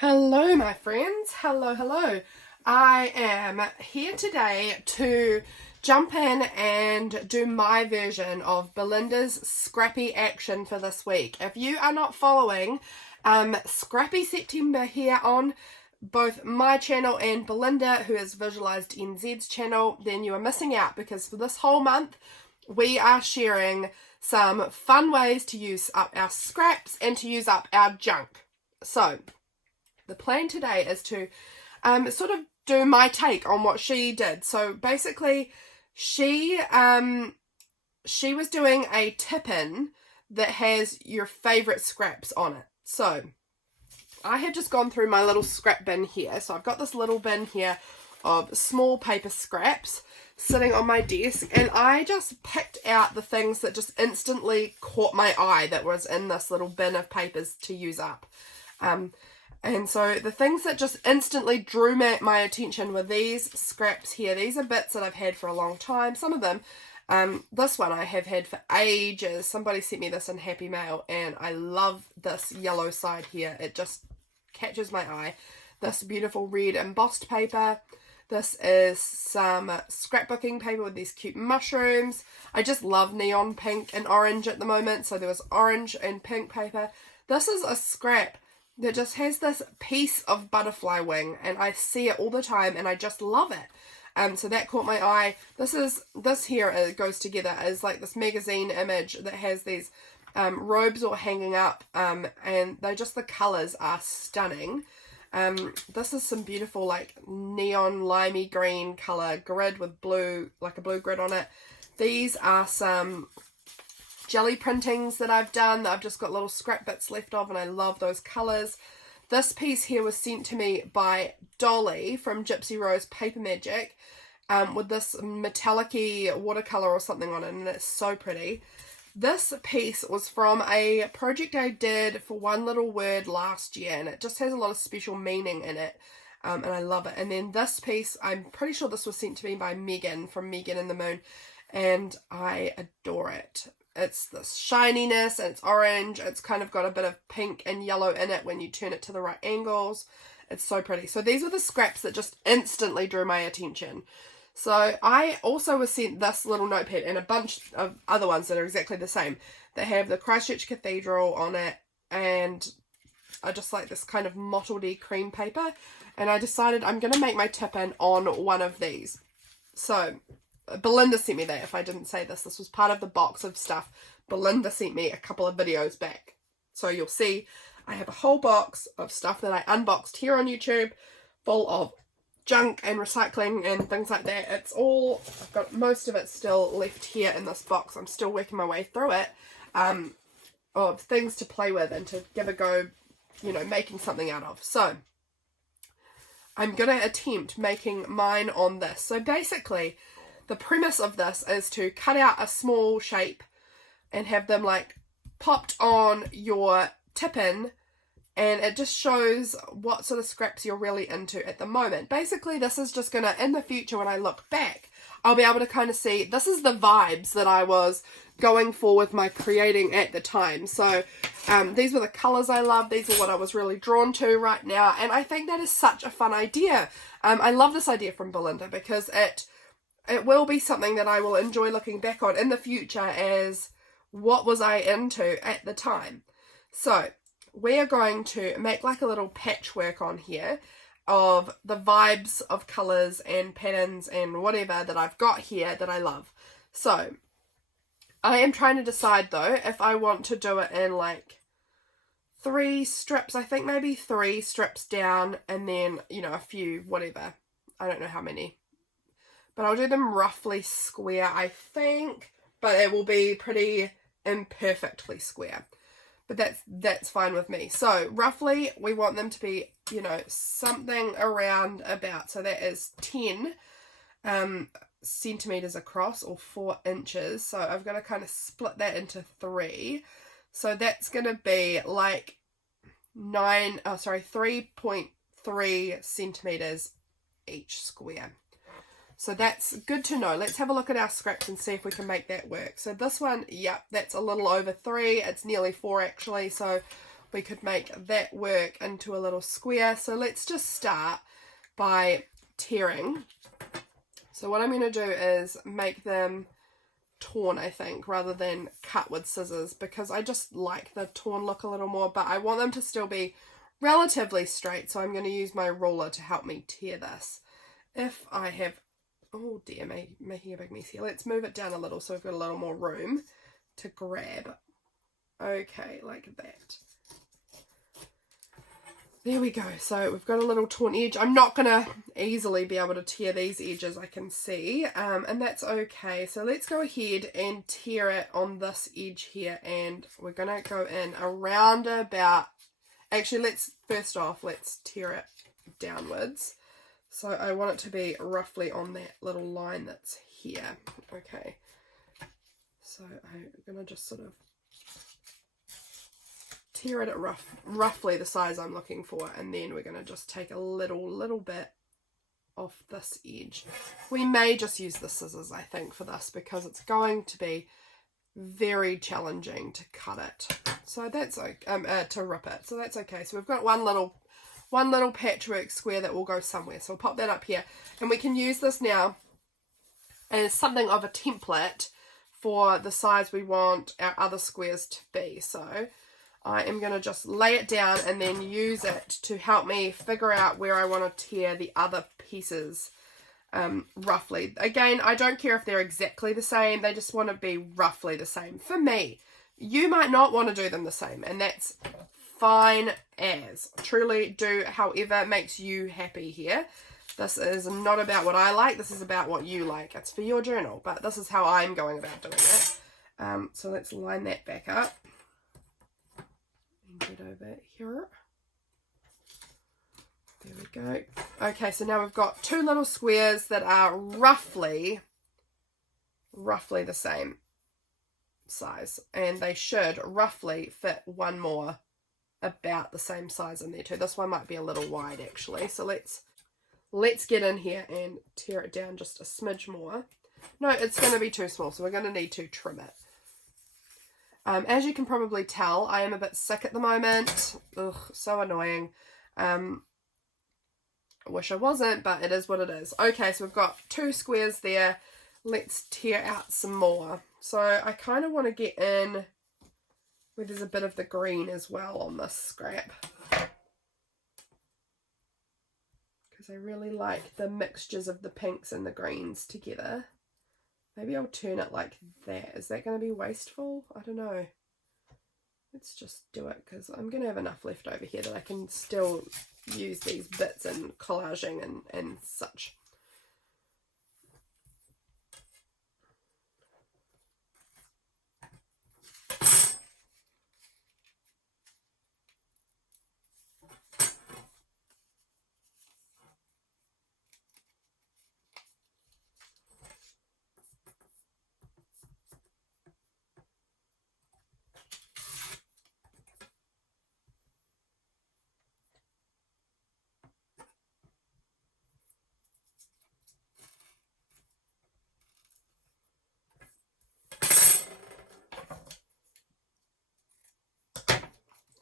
Hello, my friends. Hello. I am here today to jump in and do my version of Belinda's Scrappy action for this week. If you are not following Scrappy September here on both my channel and Belinda, who is Visualized NZ's channel, then you are missing out, because for this whole month we are sharing some fun ways to use up our scraps and to use up our junk. So the plan today is to sort of do my take on what she did. So basically, she was doing a tip-in that has your favourite scraps on it. So I have just gone through my little scrap bin here. So I've got this little bin here of small paper scraps sitting on my desk, and I just picked out the things that just instantly caught my eye that was in this little bin of papers to use up. And so the things that just instantly drew my attention were these scraps here. These are bits that I've had for a long time. Some of them, this one I have had for ages. Somebody sent me this in Happy Mail, and I love this yellow side here. It just catches my eye. This beautiful red embossed paper. This is some scrapbooking paper with these cute mushrooms. I just love neon pink and orange at the moment, so there was orange and pink paper. This is a scrap that just has this piece of butterfly wing, and I see it all the time and I just love it. So that caught my eye. This here goes together as like this magazine image that has these robes all hanging up, and the colours are stunning. This is some beautiful like neon limey green colour grid with blue, like a blue grid on it. These are some jelly printings that I've done that I've just got little scrap bits left of, and I love those colours. This piece here was sent to me by Dolly from Gypsy Rose Paper Magic, with this metallic-y watercolour or something on it, and it's so pretty. This piece was from a project I did for One Little Word last year, and it just has a lot of special meaning in it, and I love it. And then this piece, I'm pretty sure this was sent to me by Megan from Megan in the Moon, and I adore it. It's this shininess, and it's orange. It's kind of got a bit of pink and yellow in it when you turn it to the right angles. It's so pretty. So these are the scraps that just instantly drew my attention. So I also was sent this little notepad and a bunch of other ones that are exactly the same. They have the Christchurch Cathedral on it, and I just like this kind of mottled-y cream paper. And I decided I'm going to make my tip-in on one of these. So Belinda sent me that. If I didn't say this was part of the box of stuff Belinda sent me a couple of videos back. So you'll see I have a whole box of stuff that I unboxed here on YouTube, full of junk and recycling and things like that. It's all, I've got most of it still left here in this box. I'm still working my way through it, of things to play with and to give a go, making something out of. So I'm going to attempt making mine on this. So basically, the premise of this is to cut out a small shape and have them like popped on your tip-in, and it just shows what sort of scraps you're really into at the moment. Basically, this is just going to, in the future when I look back, I'll be able to kind of see, this is the vibes that I was going for with my creating at the time. So these were the colours I love. These are what I was really drawn to right now, and I think that is such a fun idea. I love this idea from Belinda because it will be something that I will enjoy looking back on in the future as what was I into at the time. So we are going to make like a little patchwork on here of the vibes of colours and patterns and whatever that I've got here that I love. So I am trying to decide though if I want to do it in like 3 strips. I think maybe 3 strips down, and then, a few, whatever. I don't know how many. But I'll do them roughly square, I think. But it will be pretty imperfectly square. But that's fine with me. So roughly we want them to be, something around about. So that is 10 centimetres across, or 4 inches. So I've got to kind of split that into 3. So that's going to be like 3.3 centimetres each square. So that's good to know. Let's have a look at our scraps and see if we can make that work. So this one, yep, that's a little over 3. It's nearly 4 actually. So we could make that work into a little square. So let's just start by tearing. So what I'm going to do is make them torn, I think, rather than cut with scissors, because I just like the torn look a little more, but I want them to still be relatively straight, so I'm going to use my ruler to help me tear this. If I have, oh dear, making a big mess here. Let's move it down a little so we've got a little more room to grab. Okay, like that. There we go. So we've got a little torn edge. I'm not going to easily be able to tear these edges, I can see, and that's okay. So let's go ahead and tear it on this edge here, and we're going to go in around about, actually let's tear it downwards. So I want it to be roughly on that little line that's here. Okay. So I'm going to just sort of tear it at roughly the size I'm looking for, and then we're going to just take a little bit off this edge. We may just use the scissors, I think, for this, because it's going to be very challenging to cut it. So that's okay, to rip it. So that's okay. So we've got one little patchwork square that will go somewhere. So we'll pop that up here, and we can use this now as something of a template for the size we want our other squares to be. So I am going to just lay it down and then use it to help me figure out where I want to tear the other pieces roughly. Again, I don't care if they're exactly the same. They just want to be roughly the same. For me, you might not want to do them the same, and that's fine as. Truly do however makes you happy here. This is not about what I like. This is about what you like. It's for your journal, but this is how I'm going about doing it. So let's line that back up. Get over here. There we go. Okay, so now we've got two little squares that are roughly the same size, and they should roughly fit one more about the same size in there too. This one might be a little wide actually, so let's get in here and tear it down just a smidge more. No, it's going to be too small, so we're going to need to trim it. As you can probably tell, I am a bit sick at the moment. Ugh, so annoying. I wish I wasn't, but it is what it is. Okay, so we've got two squares there. Let's tear out some more. So I kind of want to get in where there's a bit of the green as well on this scrap, because I really like the mixtures of the pinks and the greens together. Maybe I'll turn it like that. Is that going to be wasteful? I don't know. Let's just do it, because I'm going to have enough left over here that I can still use these bits in collaging and such.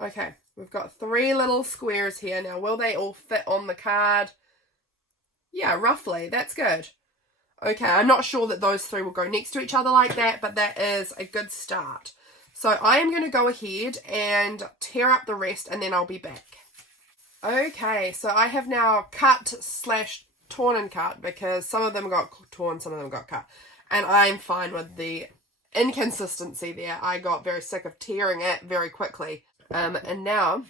Okay, we've got three little squares here. Now, will they all fit on the card? Yeah, roughly. That's good. Okay, I'm not sure that those three will go next to each other like that, but that is a good start. So I am going to go ahead and tear up the rest, and then I'll be back. Okay, so I have now cut/torn and cut, because some of them got torn, some of them got cut. And I'm fine with the inconsistency there. I got very sick of tearing it very quickly. And now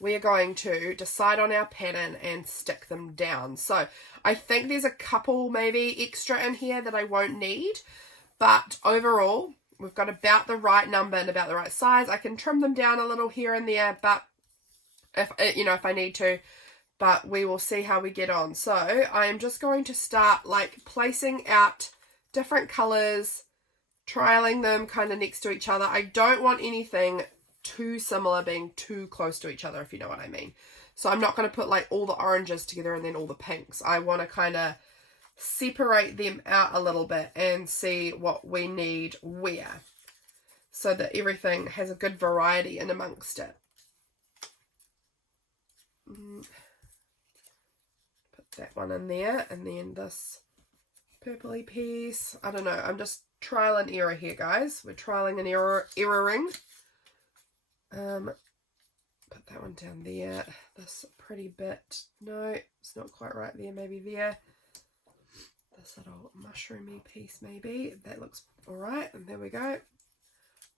we are going to decide on our pattern and stick them down. So I think there's a couple maybe extra in here that I won't need, but overall we've got about the right number and about the right size. I can trim them down a little here and there, but if I need to, but we will see how we get on. So I am just going to start like placing out different colors, trialing them kind of next to each other. I don't want anything too similar being too close to each other, if you know what I mean. So I'm not going to put like all the oranges together and then all the pinks. I want to kind of separate them out a little bit and see what we need where. so that everything has a good variety in amongst it. Put that one in there, and then this purpley piece. I don't know, I'm just trial and error here, guys. We're trialing and erroring. Put that one down there. This pretty bit, no, it's not quite right there, maybe there. This little mushroomy piece, maybe. That looks alright, and there we go.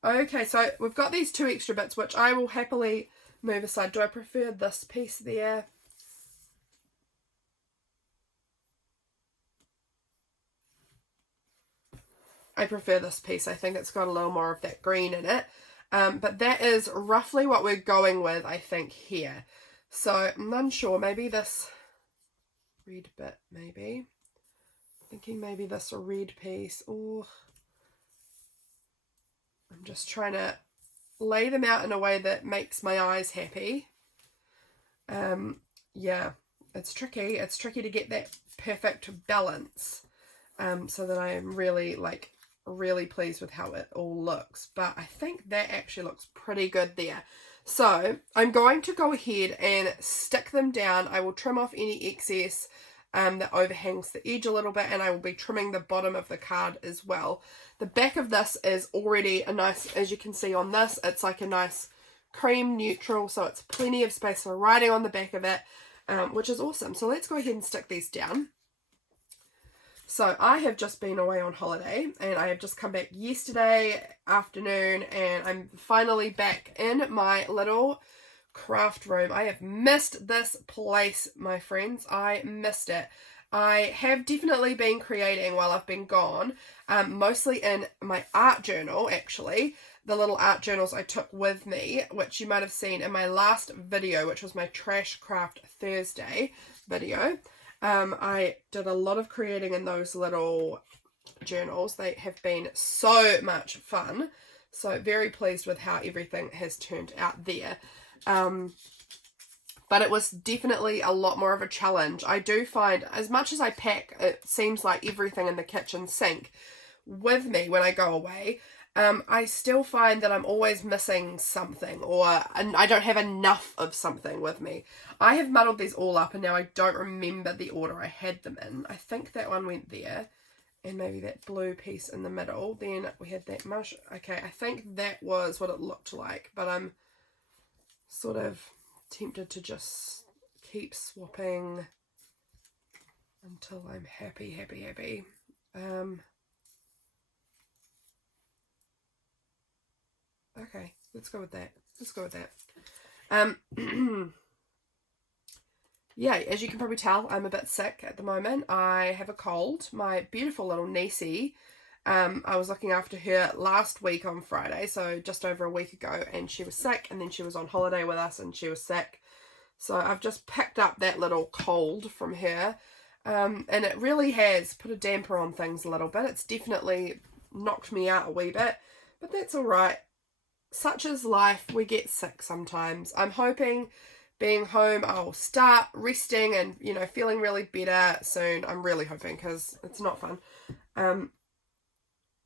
Okay, so we've got these 2 extra bits, which I will happily move aside. Do I prefer this piece there? I prefer this piece. I think it's got a little more of that green in it. But that is roughly what we're going with, I think, here. So I'm unsure. Maybe this red bit, maybe. Thinking maybe this red piece. Oh, I'm just trying to lay them out in a way that makes my eyes happy. Yeah, it's tricky. It's tricky to get that perfect balance. So that I am really, like, really pleased with how it all looks. But I think that actually looks pretty good there. So I'm going to go ahead and stick them down. I will trim off any excess that overhangs the edge a little bit, and I will be trimming the bottom of the card as well. The back of this is already a nice, as you can see on this, it's like a nice cream neutral, so it's plenty of space for writing on the back of it, which is awesome. So let's go ahead and stick these down. So I have just been away on holiday, and I have just come back yesterday afternoon, and I'm finally back in my little craft room. I have missed this place, my friends. I missed it. I have definitely been creating while I've been gone, mostly in my art journal, actually. The little art journals I took with me, which you might have seen in my last video, which was my Trash Craft Thursday video. I did a lot of creating in those little journals. They have been so much fun. So very pleased with how everything has turned out there. But it was definitely a lot more of a challenge. I do find, as much as I pack, it seems like everything in the kitchen sink with me when I go away, I still find that I'm always missing something, and I don't have enough of something with me. I have muddled these all up, and now I don't remember the order I had them in. I think that one went there, and maybe that blue piece in the middle. Then we had that mush. Okay, I think that was what it looked like, but I'm sort of tempted to just keep swapping until I'm happy. Okay, let's go with that. Yeah, as you can probably tell, I'm a bit sick at the moment. I have a cold. My beautiful little niecey, I was looking after her last week on Friday, so just over a week ago, and she was sick, and then she was on holiday with us, and she was sick. So I've just picked up that little cold from her, and it really has put a damper on things a little bit. It's definitely knocked me out a wee bit, but that's all right. Such is life. We get sick sometimes. I'm hoping being home, I'll start resting and, you know, feeling really better soon. I'm really hoping, because it's not fun.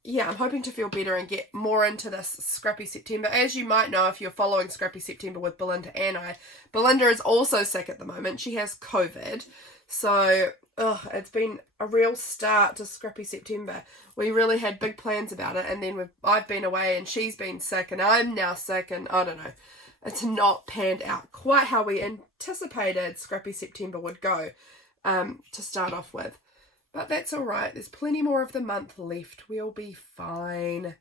Yeah, I'm hoping to feel better and get more into this Scrappy September. As you might know, if you're following Scrappy September with Belinda and I, Belinda is also sick at the moment. She has COVID. So, it's been a real start to Scrappy September. We really had big plans about it, and then I've been away, and she's been sick, and I'm now sick, and I don't know. It's not panned out quite how we anticipated Scrappy September would go, to start off with. But that's all right. There's plenty more of the month left. We'll be fine.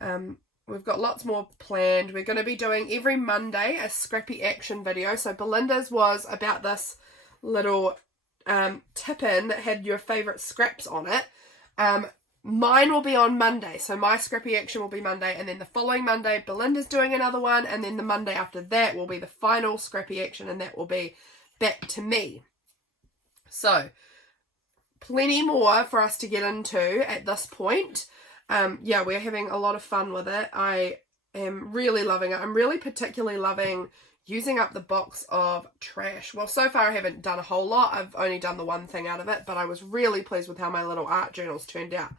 We've got lots more planned. We're going to be doing every Monday a Scrappy action video. So Belinda's was about this little tip-in that had your favourite scraps on it. Mine will be on Monday. So my Scrappy action will be Monday. And then the following Monday, Belinda's doing another one. And then the Monday after that will be the final Scrappy action. And that will be back to me. So plenty more for us to get into at this point. Yeah, we're having a lot of fun with it. I am really loving it. I'm really particularly loving using up the box of trash. Well, so far I haven't done a whole lot. I've only done the one thing out of it, but I was really pleased with how my little art journals turned out.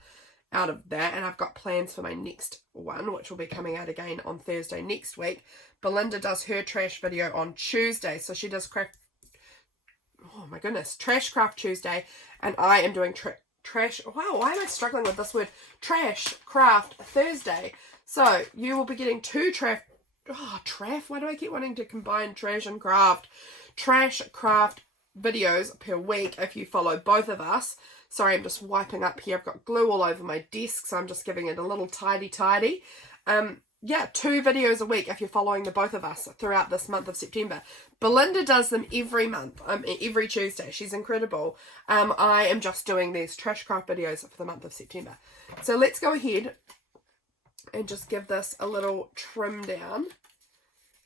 out of that, and I've got plans for my next one, which will be coming out again on Thursday next week. Belinda does her trash video on Tuesday, so she does Trash Craft Tuesday, and I am doing trash, wow, why am I struggling with this word, Trash Craft Thursday. So you will be getting two trash, why do I keep wanting to combine trash and craft? Trash Craft videos per week if you follow both of us. Sorry, I'm just wiping up here. I've got glue all over my desk, so I'm just giving it a little tidy. Yeah, 2 videos a week if you're following the both of us throughout this month of September. Belinda does them every month, every Tuesday. She's incredible. I am just doing these Trash Craft videos for the month of September. So let's go ahead and just give this a little trim down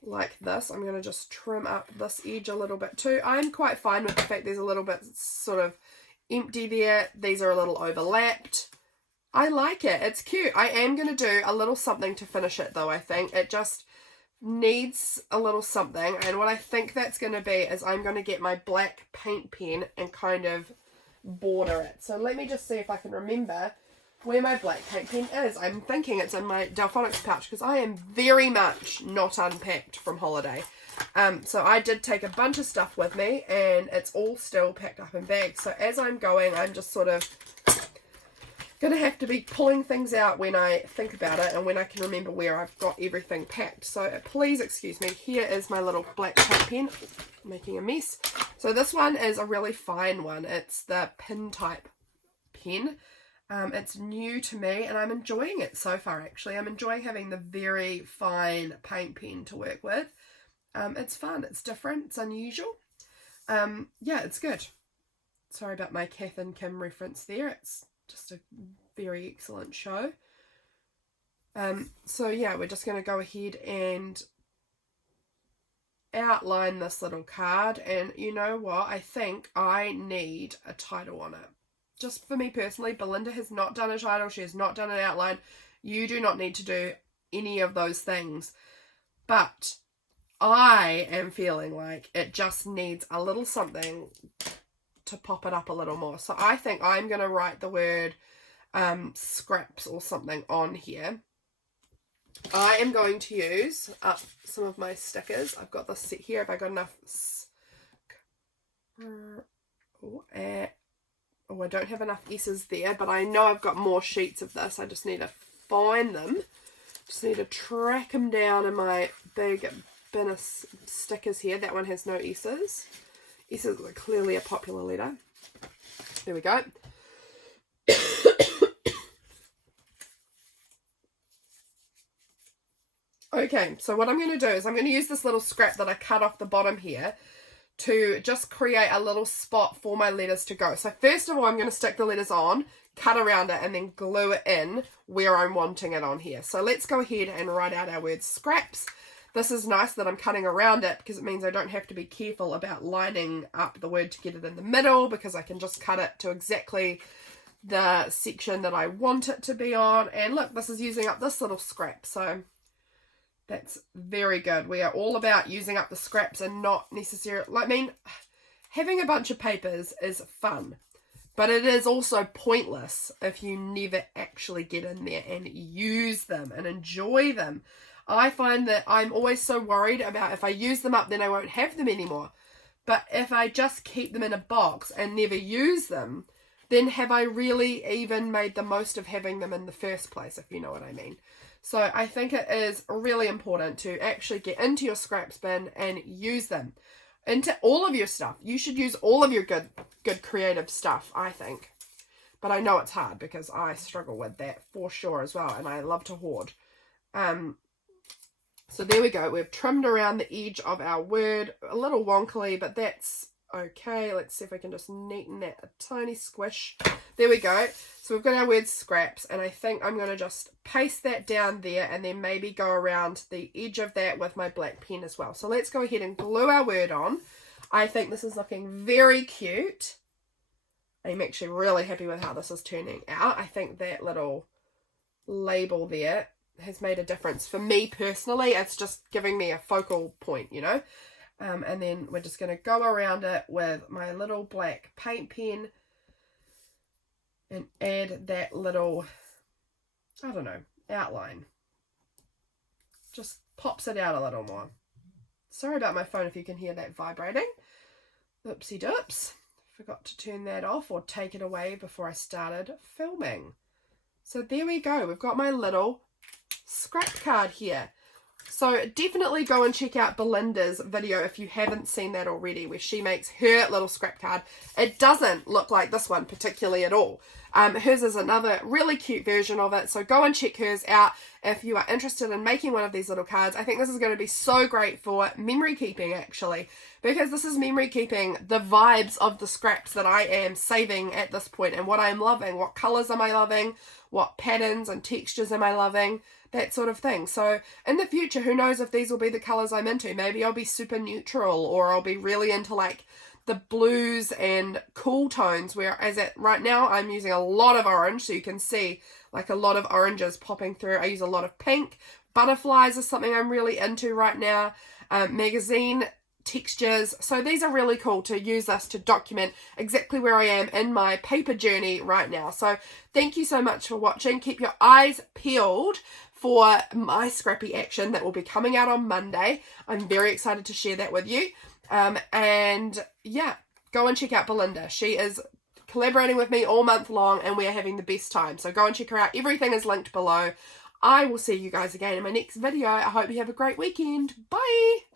like this. I'm going to just trim up this edge a little bit too. I'm quite fine with the fact there's a little bit sort of empty there. These are a little overlapped. I like it. It's cute. I am going to do a little something to finish it though, I think. It just needs a little something. And what I think that's going to be is I'm going to get my black paint pen and kind of border it. So let me just see if I can remember where my black paint pen is. I'm thinking it's in my Delphonics pouch because I am very much not unpacked from holiday. So I did take a bunch of stuff with me and it's all still packed up in bags. So as I'm going, I'm just sort of going to have to be pulling things out when I think about it and when I can remember where I've got everything packed. So please excuse me. Here is my little black paint pen, making a mess. So this one is a really fine one. It's the pin type pen. It's new to me and I'm enjoying it so far actually. I'm enjoying having the very fine paint pen to work with. It's fun, it's different, it's unusual. Yeah, it's good. Sorry about my Kath and Kim reference there. It's just a very excellent show. So yeah, we're just going to go ahead and outline this little card. And you know what? I think I need a title on it. Just for me personally, Belinda has not done a title. She has not done an outline. You do not need to do any of those things. But I am feeling like it just needs a little something to pop it up a little more. So I think I'm going to write the word scraps or something on here. I am going to use up some of my stickers. I've got this set here. If I got enough. I don't have enough S's there, but I know I've got more sheets of this. I just need to find them. Just need to track them down in my big bin of stickers here. That one has no S's. S's are clearly a popular letter. There we go. Okay, so what I'm going to do is I'm going to use this little scrap that I cut off the bottom here to just create a little spot for my letters to go. So first of all, I'm going to stick the letters on, cut around it, and then glue it in where I'm wanting it on here. So let's go ahead and write out our word scraps. This is nice that I'm cutting around it because it means I don't have to be careful about lining up the word to get it in the middle, because I can just cut it to exactly the section that I want it to be on. And look, this is using up this little scrap. So that's very good. We are all about using up the scraps and not necessarily, I mean, having a bunch of papers is fun, but it is also pointless if you never actually get in there and use them and enjoy them. I find that I'm always so worried about if I use them up, then I won't have them anymore. But if I just keep them in a box and never use them, then have I really even made the most of having them in the first place, if you know what I mean? So I think it is really important to actually get into your scraps bin and use them. Into all of your stuff. You should use all of your good creative stuff, I think. But I know it's hard because I struggle with that for sure as well. And I love to hoard. So there we go. We've trimmed around the edge of our word. A little wonkily, but that's okay. Let's see if I can just neaten that a tiny squish. There we go. So we've got our word scraps, and I think I'm going to just paste that down there and then maybe go around the edge of that with my black pen as well. So let's go ahead and glue our word on. I think this is looking very cute. I'm actually really happy with how this is turning out. I think that little label there has made a difference for me personally. It's just giving me a focal point, you know. And then we're just going to go around it with my little black paint pen and add that little I don't know, outline. Just pops it out a little more. Sorry about my phone if you can hear that vibrating. Oopsie doops. Forgot to turn that off or take it away before I started filming. So there we go. We've got my little scrap card here. So definitely go and check out Belinda's video if you haven't seen that already, where she makes her little scrap card. It doesn't look like this one particularly at all. Hers is another really cute version of it, so go and check hers out if you are interested in making one of these little cards. I think this is going to be so great for memory keeping, actually, because this is memory keeping the vibes of the scraps that I am saving at this point and what I'm loving. What colours am I loving? What patterns and textures am I loving? That sort of thing. So in the future, who knows if these will be the colours I'm into. Maybe I'll be super neutral, or I'll be really into like the blues and cool tones, whereas right now I'm using a lot of orange, so you can see like a lot of oranges popping through. I use a lot of pink. Butterflies is something I'm really into right now. Magazine textures. So these are really cool to use this to document exactly where I am in my paper journey right now. So thank you so much for watching. Keep your eyes peeled for my Scrappy action that will be coming out on Monday. I'm very excited to share that with you. And yeah, go and check out Belinda. She is collaborating with me all month long and we are having the best time. So go and check her out. Everything is linked below. I will see you guys again in my next video. I hope you have a great weekend. Bye!